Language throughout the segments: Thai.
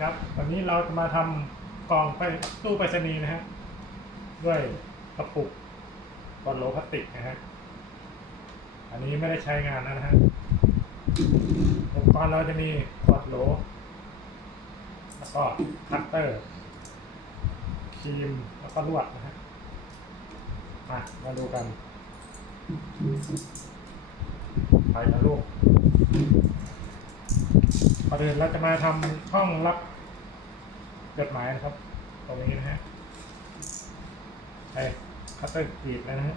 ครับวันนี้เราจะมาทำกล่องไปตู้ไปรษณีย์นะฮะด้วยกระปุกบอลโลพลาสติกนะฮะอันนี้ไม่ได้ใช้งานนะฮะอุปกรณ์เราจะมีขวดโหลแล้วก็คัตเตอร์ครีมแล้วก็ลวดนะฮะมามาดูกันไปนะลูก ประเด็นเราจะมาทำห้องรับจดหมายนะครับ ตรงนี้นะฮะไปคัตเตอร์กรีดแล้วนะฮะ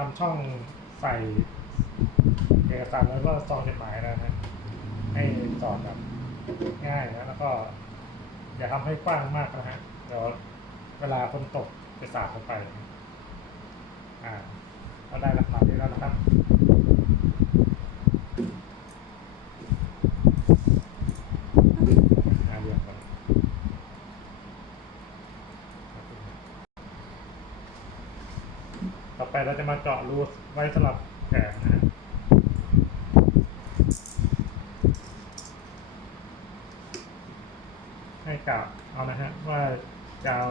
ทำช่องใส่เอกสารแล้วก็ซองจดหมายนะฮะให้สอนแบบง่ายนะแล้วก็ อย่าทำให้กว้างมากนะฮะเดี๋ยวเวลาฝนตกจะสาดเข้าไป อ่าก็ได้ราคาที่แล้วนะครับ อ่าเรียงก่อนต่อไป เราจะมาเจาะรูไว้สำหรับแขนนะฮะให้กะเอานะฮะว่าจะเอา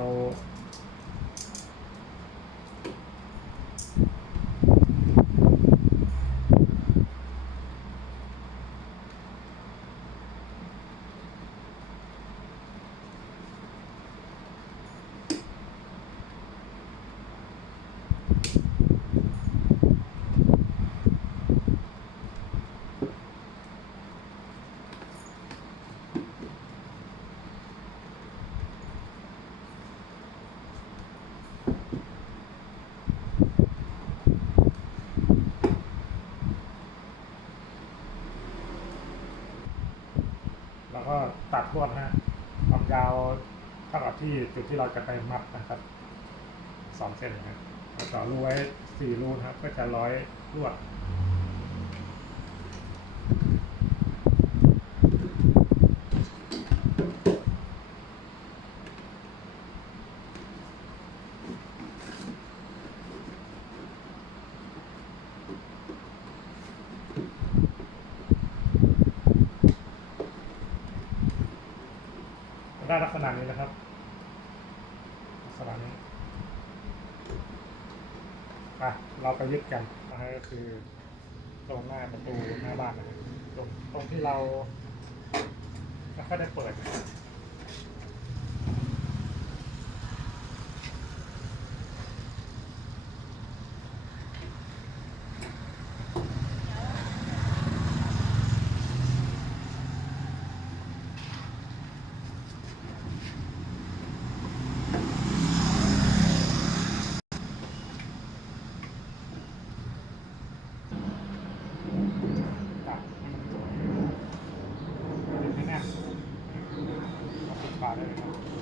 แล้วก็ตัดลวดนะฮะความยาวเท่ากับที่จุดที่เราจะไปมัดนะครับสองเส้นนะฮะแล้วต่อรูไว้สี่รูนะครับ ก็จะร้อยลวด ได้ลักษณะนี้นะครับ ลักษณะนี้ไปเราไปยึดกันนะฮะก็คือตรงหน้าประตูหน้าบ้านนะฮะตรงตรงที่เราไม่ค่อยได้เปิดนะบให้มันสวยดึงให้แน่น เอ